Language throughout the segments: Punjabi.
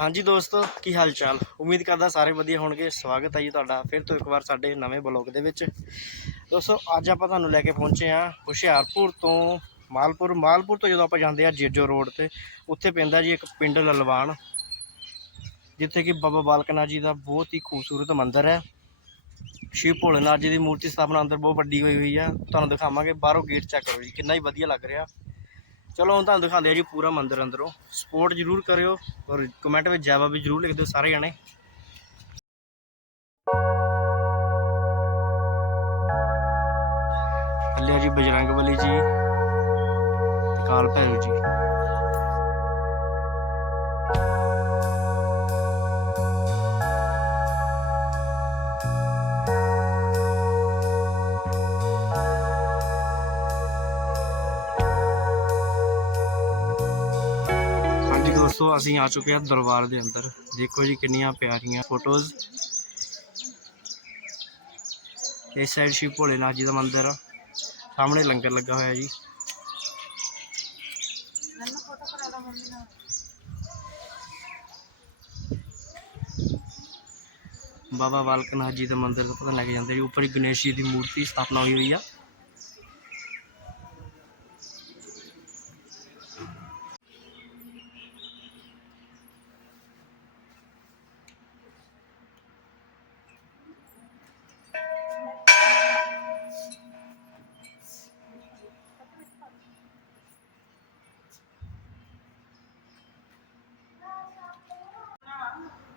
ਹਾਂਜੀ ਦੋਸਤੋ, ਕੀ ਹਾਲ ਚਾਲ ਉਮੀਦ ਕਰਦਾ ਸਾਰੇ ਵਧੀਆ ਹੋਣਗੇ। ਸਵਾਗਤ ਹੈ ਜੀ ਤੁਹਾਡਾ ਫਿਰ ਤੋਂ ਇੱਕ ਵਾਰ ਸਾਡੇ ਨਵੇਂ ਬਲੌਗ ਦੇ ਵਿੱਚ। ਦੋਸਤੋ, ਅੱਜ ਆਪਾਂ ਤੁਹਾਨੂੰ ਲੈ ਕੇ ਪਹੁੰਚੇ ਹਾਂ ਹੁਸ਼ਿਆਰਪੁਰ ਤੋਂ ਮਾਲਪੁਰ। ਮਾਲਪੁਰ ਤੋਂ ਜਦੋਂ ਆਪਾਂ ਜਾਂਦੇ ਆ ਜੇਜੋ ਰੋਡ ਤੇ, ਉੱਥੇ ਪੈਂਦਾ ਜੀ ਇੱਕ ਪਿੰਡ ਲਲਵਾਨ, ਜਿੱਥੇ ਕਿ ਬਾਬਾ ਬਾਲਕ ਨਾਥ ਜੀ ਦਾ ਬਹੁਤ ਹੀ ਖੂਬਸੂਰਤ ਮੰਦਿਰ ਹੈ। ਸ਼ਿਵ ਭੋਲੇਨਾਥ ਜੀ ਦੀ ਮੂਰਤੀ ਸਥਾਪਨਾ ਅੰਦਰ ਬਹੁਤ ਵੱਡੀ ਹੋਈ ਹੋਈ ਆ। ਤੁਹਾਨੂੰ ਦਿਖਾਵਾਂਗੇ, ਬਾਹਰੋਂ ਗੇਟ ਚੈੱਕ ਕਰੋ ਜੀ, ਕਿੰਨਾ ਹੀ ਵਧੀਆ ਲੱਗ ਰਿਹਾ। ਚਲੋ ਹੁਣ ਤੁਹਾਨੂੰ ਦਿਖਾਉਂਦੇ ਆ ਜੀ ਪੂਰਾ ਮੰਦਿਰ ਅੰਦਰੋਂ। ਸਪੋਰਟ ਜ਼ਰੂਰ ਕਰਿਓ ਔਰ ਕਮੈਂਟ ਵਿੱਚ ਜੈਵਾ ਵੀ ਜ਼ਰੂਰ ਲਿਖ ਦਿਓ ਸਾਰੇ ਜਣੇ। ਹੱਲਿਆ ਜੀ ਬਜਰੰਗ ਬਲੀ ਜੀ ਤੇ ਕਾਲ ਭੈਰਵ ਜੀ। ਦੋਸਤੋ, ਅਸੀਂ ਆ ਚੁੱਕੇ ਹਾਂ ਦਰਬਾਰ ਦੇ ਅੰਦਰ। ਦੇਖੋ ਜੀ ਕਿੰਨੀਆਂ ਪਿਆਰੀਆਂ ਫੋਟੋਜ਼। ਇਸ ਸਾਈਡ ਸ਼ਿਵ ਭੋਲੇਨਾਥ ਜੀ ਦਾ ਮੰਦਿਰ ਆ। ਸਾਹਮਣੇ ਲੰਗਰ ਲੱਗਾ ਹੋਇਆ ਜੀ। ਬਾਬਾ ਬਾਲਕਨਾਥ ਜੀ ਦਾ ਮੰਦਿਰ ਪਤਾ ਲੱਗ ਜਾਂਦਾ ਜੀ, ਉੱਪਰ ਹੀ ਗਣੇਸ਼ ਜੀ ਦੀ ਮੂਰਤੀ ਸਥਾਪਨਾ ਹੋਈ ਹੋਈ ਆ।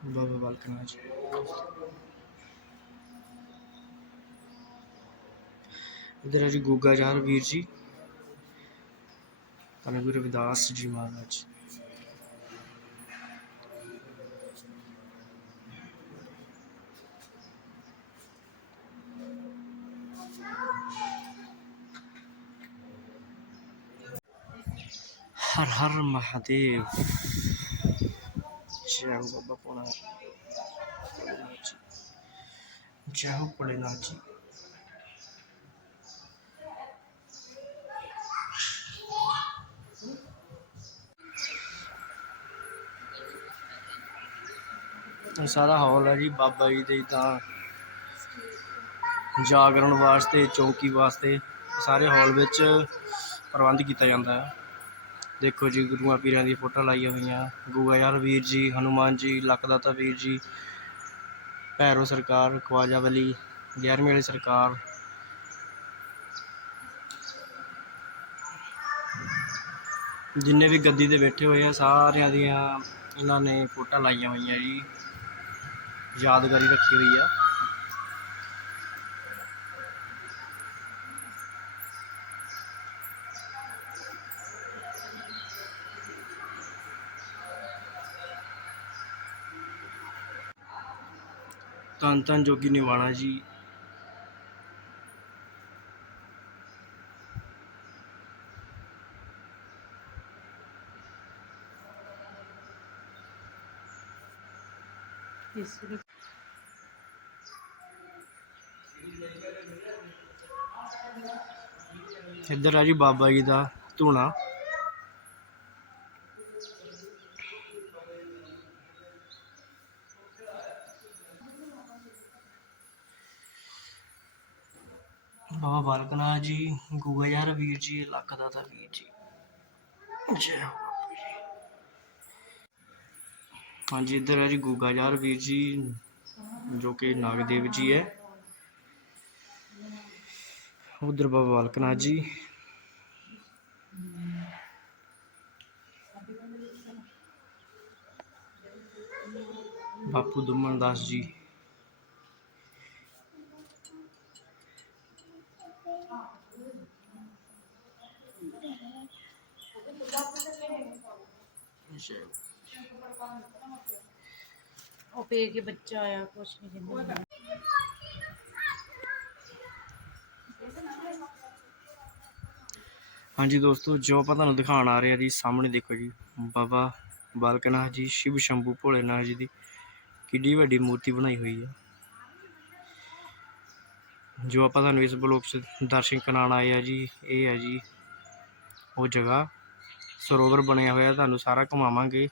ਬਾਬਾ ਬਾਲਕਨਾਥ ਜੀ ਇਧਰ ਹੈ ਜੀ ਗੁੱਗਾ ਜਾਰ ਵੀਰ ਜੀ ਧੰਨ ਗੁਰੂ ਰਵਿਦਾਸ ਜੀ ਮਹਾਰਾਜ ਹਰ ਹਰ ਮਹਾਦੇਵ ਜੈ ਹੋ ਬਾਬਾ ਇਹ ਸਾਰਾ ਹਾਲ ਹੈ ਜੀ ਬਾਬਾ ਜੀ ਦੇ ਤਾਂ ਜਾਗਰਣ ਵਾਸਤੇ, ਚੌਕੀ ਵਾਸਤੇ ਸਾਰੇ ਹਾਲ ਵਿੱਚ ਪ੍ਰਬੰਧ ਕੀਤਾ ਜਾਂਦਾ ਹੈ। ਦੇਖੋ ਜੀ, ਗੁਰੂਆਂ ਪੀਰਾਂ ਦੀ ਫੋਟੋ ਲਾਈਆਂ ਹੋਈਆਂ। ਗੁਗਾ ਯਾਰ ਵੀਰ ਜੀ, ਹਨੂਮਾਨ ਜੀ ਲੱਕਦਾਤਾ ਵੀਰ ਜੀ, ਭੈਰੋ ਸਰਕਾਰ, ਖਵਾਜਾ ਵਲੀ ਗਿਆਰਵੀਂ ਵਾਲੀ ਸਰਕਾਰ। ਜਿੰਨੇ ਵੀ ਗੱਦੀ ਤੇ ਬੈਠੇ ਹੋਏ ਆ, ਸਾਰਿਆਂ ਦੀਆਂ ਇਹਨਾਂ ਨੇ ਫੋਟਾਂ ਲਾਈਆਂ ਹੋਈਆਂ ਜੀ। ਯਾਦਗਾਰੀ ਰੱਖੀ ਹੋਈ ਆ। ਧੰਨ ਧੰਨ ਜੋਗੀ ਨਿਵਾਣਾ ਜੀ। ਇੱਧਰ ਆ ਜੀ ਬਾਬਾ ਜੀ ਦਾ ਧੂਣਾ। ਬਾਬਾ ਬਾਲਕਨਾਥ ਜੀ ਗੁਗਾ ਯਾਰ ਵੀਰ ਜੀ, ਲੱਖ ਦਾਤਾ ਵੀਰ ਜੀ। ਜੈ ਹਾਂਜੀ, ਇੱਧਰ ਹੈ ਜੀ ਗੁਗਾ ਯਾਰ ਵੀਰ ਜੀ, ਜੋ ਕਿ ਨਾਗਦੇਵ ਜੀ ਹੈ। ਉਧਰ ਬਾਬਾ ਬਾਲਕ ਨਾਥ ਜੀ। ਬਾਪੂ ਦੁਮਨ ਦਾਸ ਜੀ। ਉਹ ਪੇ ਕੇ ਬੱਚਾ ਆਇਆ ਕੁਛ ਨਹੀਂ ਕਹਿੰਦਾ। ਹਾਂਜੀ ਦੋਸਤੋ ਜੋ ਆਪਾਂ ਤੁਹਾਨੂੰ ਦਿਖਾਉਣ ਆ ਰਹੇ ਆ ਜੀ ਸਾਹਮਣੇ ਦੇਖੋ ਜੀ ਬਾਬਾ ਬਾਲਕਨਾਥ ਜੀ ਸ਼ਿਵ ਸ਼ੰਭੂ ਭੋਲੇਨਾਥ ਜੀ ਦੀ ਕਿੱਡੀ ਵੱਡੀ ਮੂਰਤੀ ਬਣਾਈ ਹੋਈ ਹੈ। ਜੋ ਆਪਾਂ ਤੁਹਾਨੂੰ ਇਸ ਬਲੋਕ 'ਚ ਦਰਸ਼ਨ ਕਰਾਉਣ ਆਏ ਆ ਜੀ ਇਹ ਹੈ ਜੀ ਉਹ ਜਗ੍ਹਾ ਸਰੋਵਰ ਬਣਿਆ ਹੋਇਆ, ਤੁਹਾਨੂੰ ਸਾਰਾ ਘੁਮਾਵਾਂਗੇ।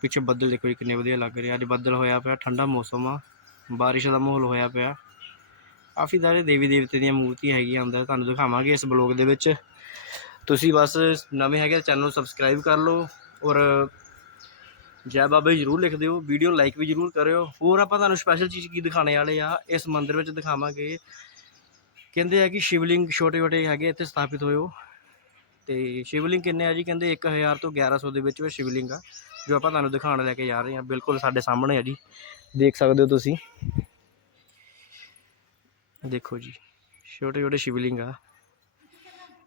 ਪਿੱਛੇ ਬੱਦਲ ਦੇਖੋ ਜੀ, ਕਿੰਨੇ ਵਧੀਆ ਲੱਗ ਰਹੇ ਅੱਜ ਬੱਦਲ ਹੋਇਆ ਪਿਆ, ਠੰਡਾ ਮੌਸਮ ਆ। ਬਾਰਿਸ਼ ਦਾ ਮਾਹੌਲ ਹੋਇਆ ਪਿਆ। ਕਾਫੀ ਸਾਰੇ ਦੇਵੀ ਦੇਵਤੇ ਦੀਆਂ ਮੂਰਤੀਆਂ ਹੈਗੀਆਂ ਅੰਦਰ, ਤੁਹਾਨੂੰ ਦਿਖਾਵਾਂਗੇ ਇਸ ਬਲੌਗ ਦੇ ਵਿੱਚ। ਤੁਸੀਂ ਬਸ ਨਵੇਂ ਹੈਗੇ ਚੈਨਲ ਨੂੰ ਸਬਸਕ੍ਰਾਈਬ ਕਰ ਲਓ ਔਰ ਜੈ ਬਾਬਾ ਜੀ ਜ਼ਰੂਰ ਲਿਖ ਦਿਓ, ਵੀਡੀਓ ਲਾਈਕ ਵੀ ਜ਼ਰੂਰ ਕਰਿਓ। ਹੋਰ ਆਪਾਂ ਤੁਹਾਨੂੰ ਸਪੈਸ਼ਲ ਚੀਜ਼ ਕੀ ਦਿਖਾਣੇ ਵਾਲੇ ਆ, ਇਸ ਮੰਦਿਰ ਵਿੱਚ ਦਿਖਾਵਾਂਗੇ। ਕਹਿੰਦੇ ਆ ਕਿ ਸ਼ਿਵਲਿੰਗ ਛੋਟੇ ਛੋਟੇ ਹੈਗੇ ਇੱਥੇ ਸਥਾਪਿਤ ਹੋਏ ਹੋ। ਤੇ ਸ਼ਿਵਲਿੰਗ ਕਿੰਨੇ ਆ ਜੀ? ਕਹਿੰਦੇ 1000 ਤੋਂ 1100 ਦੇ ਵਿੱਚ ਵਿੱਚ ਸ਼ਿਵਲਿੰਗ ਆ, ਜੋ ਆਪਾਂ ਤੁਹਾਨੂੰ ਦਿਖਾਉਣ ਲੈ ਕੇ ਜਾ ਰਹੇ ਹਾਂ। ਬਿਲਕੁਲ ਸਾਡੇ ਸਾਹਮਣੇ ਆ ਜੀ। ਦੇਖ ਸਕਦੇ ਹੋ ਤੁਸੀਂ। ਦੇਖੋ ਜੀ, ਛੋਟੇ ਛੋਟੇ ਸ਼ਿਵਲਿੰਗ ਆ,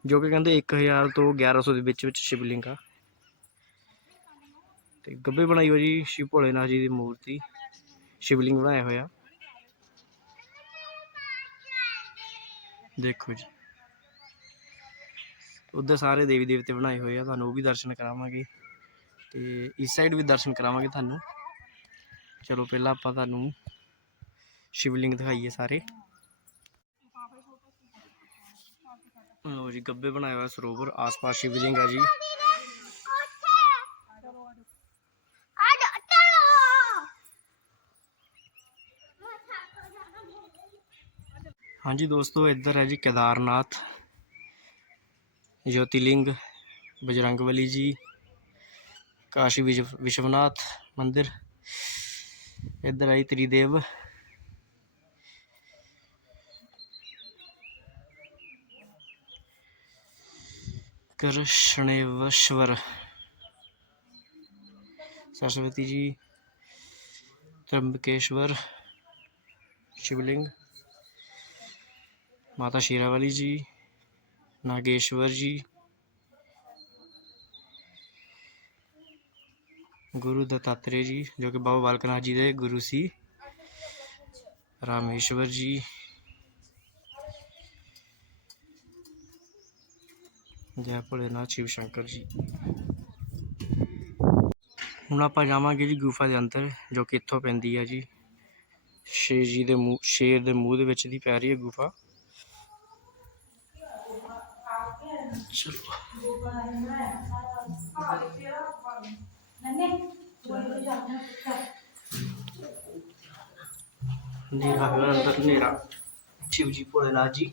ਜੋ ਕਿ ਕਹਿੰਦੇ 1000 ਤੋਂ 1100 ਦੇ ਵਿੱਚ ਵਿੱਚ ਸ਼ਿਵਲਿੰਗ ਆ। ਤੇ ਗੱਬੇ ਬਣਾਈ ਹੋਈ ਜੀ ਸ਼ਿਵ ਭੋਲੇਨਾਥ ਜੀ ਦੀ ਮੂਰਤੀ। ਸ਼ਿਵਲਿੰਗ ਬਣਾਇਆ ਹੋਇਆ। ਦੇਖੋ ਜੀ। ਉੱਧਰ ਸਾਰੇ ਦੇਵੀ ਦੇਵਤੇ ਬਣਾਏ ਹੋਏ ਆ, ਤੁਹਾਨੂੰ ਉਹ ਵੀ ਦਰਸ਼ਨ ਕਰਾਵਾਂਗੇ ਤੇ ਇਸ ਸਾਈਡ ਵੀ ਦਰਸ਼ਨ ਕਰਾਵਾਂਗੇ ਤੁਹਾਨੂੰ। ਚਲੋ ਪਹਿਲਾਂ ਆਪਾਂ ਤੁਹਾਨੂੰ ਸ਼ਿਵਲਿੰਗ ਦਿਖਾਈਏ ਸਾਰੇ। ਲੋ ਜੀ, ਗੱਬੇ ਬਣਾਇਆ ਹੋਇਆ ਸਰੋਵਰ, ਆਸ-ਪਾਸ ਸ਼ਿਵਲਿੰਗ ਹੈ ਜੀ। ਹਾਂਜੀ ਦੋਸਤੋ, ਇੱਧਰ ਹੈ ਜੀ ਕੇਦਾਰਨਾਥ। ज्योतिर्लिंग, बजरंगबली जी, काशी विश्व, विश्वनाथ मंदिर, इधर आई त्रिदेव। कृष्णेश्वर, सरस्वती जी त्रंबकेश्वर शिवलिंग, माता शेरावाली जी ਨਾਗੇਸ਼ਵਰ ਜੀ, ਗੁਰੂ ਦਤਾਤਰੇ ਜੀ, ਜੋ ਕਿ ਬਾਬਾ ਬਾਲਕਨਾਥ ਜੀ ਦੇ ਗੁਰੂ ਸੀ, ਰਾਮੇਸ਼ਵਰ ਜੀ, ਜੈ ਭੋਲੇ ਭੋਲੇਨਾਥ, ਸ਼ਿਵ ਸ਼ੰਕਰ ਜੀ। ਹੁਣ ਆਪਾਂ ਜਾਵਾਂਗੇ ਜੀ ਗੁਫਾ ਦੇ ਅੰਦਰ, ਜੋ ਕਿ ਇੱਥੋਂ ਪੈਂਦੀ ਹੈ ਜੀ। ਸ਼ੇਰ ਜੀ ਦੇ ਮੂੰਹ, ਸ਼ੇਰ ਦੇ ਮੂੰਹ ਦੇ ਵਿੱਚ ਦੀ ਪੈ ਰਹੀ ਹੈ ਗੁਫਾ। ਹਨੇਰਾ ਹੈ ਅੰਦਰ ਹਨੇਰਾ ਸ਼ਿਵ ਜੀ ਭੋਲੇਨਾਥ ਜੀ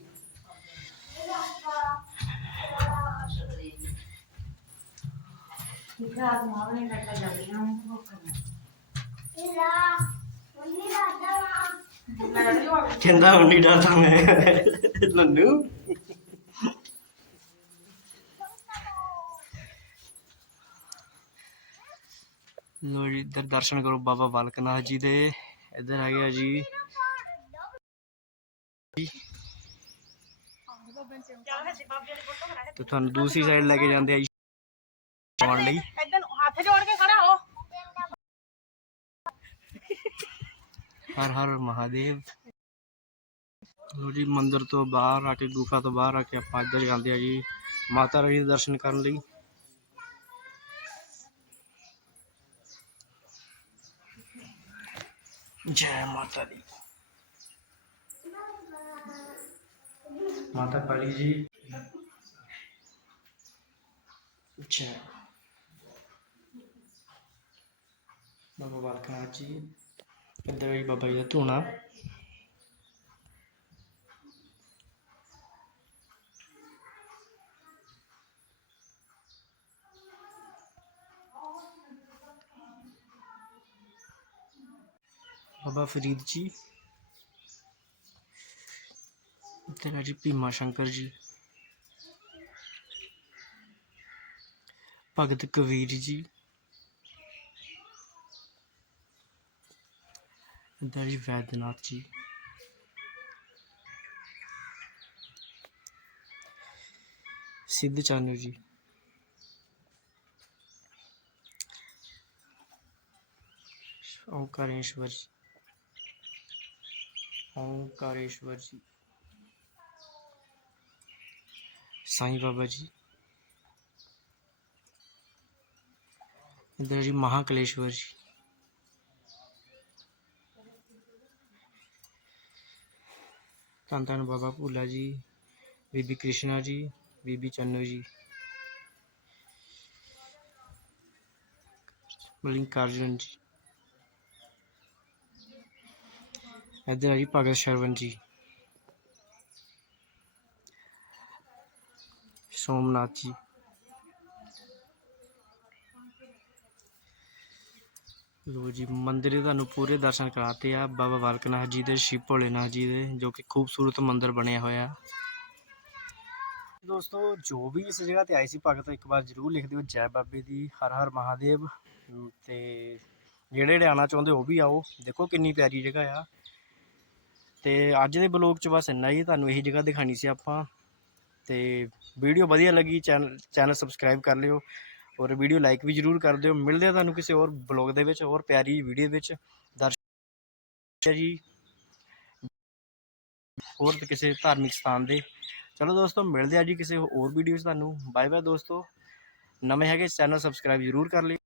ਕਹਿੰਦਾ ਉਨੀ ਡਰਦਾ ਮੈਂ। ਨੰਨੂ। ਲੋ ਜੀ ਇੱਧਰ ਦਰਸ਼ਨ ਕਰੋ ਬਾਬਾ ਬਾਲਕ ਨਾਥ ਜੀ ਦੇ। ਇੱਧਰ ਆ ਗਿਆ ਜੀ। ਤੇ ਤੁਹਾਨੂੰ ਦੂਸਰੀ ਸਾਈਡ ਲੈ ਕੇ ਜਾਂਦੇ ਆ ਜੀ। ਆਉਣ ਲਈ। ਹੱਥ ਜੋੜ ਕੇ ਖੜਾ ਹੋ। ਹਰ ਹਰ ਮਹਾਦੇਵ। ਲੋ ਜੀ ਮੰਦਿਰ ਤੋਂ ਬਾਹਰ ਆ ਕੇ ਗੁਫਾ ਤੋਂ ਬਾਹਰ ਆ ਕੇ ਆਪਾਂ ਇੱਧਰ ਜਾਂਦੇ ਆ ਜੀ। ਮਾਤਾ ਰਾਣੀ ਦੇ ਦਰਸ਼ਨ ਕਰਨ ਲਈ। ਜੈ ਮਾਤਾ ਦੀ ਮਾਤਾ ਕਾਲੀ ਜੀ ਜੈ ਬਾਬਾ ਬਾਲਕ ਨਾਥ ਜੀ ਇੱਧਰ ਵੀ ਬਾਬਾ बाबा फरीद जी तेरा जी भीमा शंकर जी, भगत कबीर जी इधर जी वैद्यनाथ जी। सिद्ध चानू जी। ओंकारेश्वर जी। ओंकारेश्वर जी। साईं बाबा जी। इधर जी, महाकलेश्वर जी। धन धन बाबा भूला जी, बीबी कृष्णा जी, बीबी चन्नू जी। मलिंग कार्जुन जी। ਇੱਧਰ ਆ ਜੀ ਭਗਤ ਸ਼ਰਵਨ ਜੀ। ਸੋਮਨਾਥ ਜੀ। ਲੋ ਜੀ, ਮੰਦਿਰ ਦੇ ਤੁਹਾਨੂੰ ਪੂਰੇ ਦਰਸ਼ਨ ਕਰਾਤੇ ਆ। ਬਾਬਾ ਬਾਲਕਨਾਥ ਜੀ ਦੇ ਸ਼ਿਵ ਭੋਲੇਨਾਥ ਜੀ ਦੇ, ਜੋ ਕਿ ਖੂਬਸੂਰਤ ਮੰਦਿਰ ਬਣਿਆ ਹੋਇਆ। ਦੋਸਤੋ, ਜੋ ਵੀ ਇਸ ਜਗ੍ਹਾ ਤੇ ਆਏ ਸੀ ਭਗਤ, ਇੱਕ ਵਾਰ ਜਰੂਰ ਲਿਖ ਦਿਓ, ਜੈ ਬਾਬੇ ਦੀ, ਹਰ ਹਰ ਮਹਾਦੇਵ। ਅਮ ਤੇ ਜਿਹੜੇ ਜਿਹੜੇ ਆਉਣਾ ਚਾਹੁੰਦੇ ਉਹ ਵੀ ਆਓ। ਦੇਖੋ ਕਿੰਨੀ ਪਿਆਰੀ ਜਗ੍ਹਾ ਆ। ਤੇ ਅੱਜ ਦੇ ਬਲੌਗ 'ਚ ਬਸ ਇੰਨਾ ਹੀ, ਤੁਹਾਨੂੰ ਇਹੀ ਜਗ੍ਹਾ ਦਿਖਾਣੀ ਸੀ ਆਪਾਂ। ਤੇ ਵੀਡੀਓ ਵਧੀਆ ਲੱਗੀ ਚੈਨਲ ਚੈਨਲ ਸਬਸਕ੍ਰਾਈਬ ਕਰ ਲਿਓ ਔਰ ਵੀਡੀਓ ਲਾਈਕ ਵੀ ਜਰੂਰ ਕਰ ਦਿਓ। ਮਿਲਦੇ ਆ ਤੁਹਾਨੂੰ ਕਿਸੇ ਹੋਰ ਬਲੌਗ ਦੇ ਵਿੱਚ, ਹੋਰ ਪਿਆਰੀ ਵੀਡੀਓ ਵਿੱਚ। ਦਰਸ਼ਕ ਜੀ, ਹੋਰ ਕਿਸੇ ਧਾਰਮਿਕ ਸਥਾਨ ਦੇ। ਚਲੋ ਦੋਸਤੋ, ਮਿਲਦੇ ਆ ਜੀ ਕਿਸੇ ਹੋਰ ਵੀਡੀਓ 'ਚ ਤੁਹਾਨੂੰ। ਬਾਏ ਬਾਏ ਦੋਸਤੋ। ਨਵੇਂ ਹੈਗੇ, ਚੈਨਲ ਸਬਸਕ੍ਰਾਈਬ ਜਰੂਰ ਕਰ ਲਿਓ।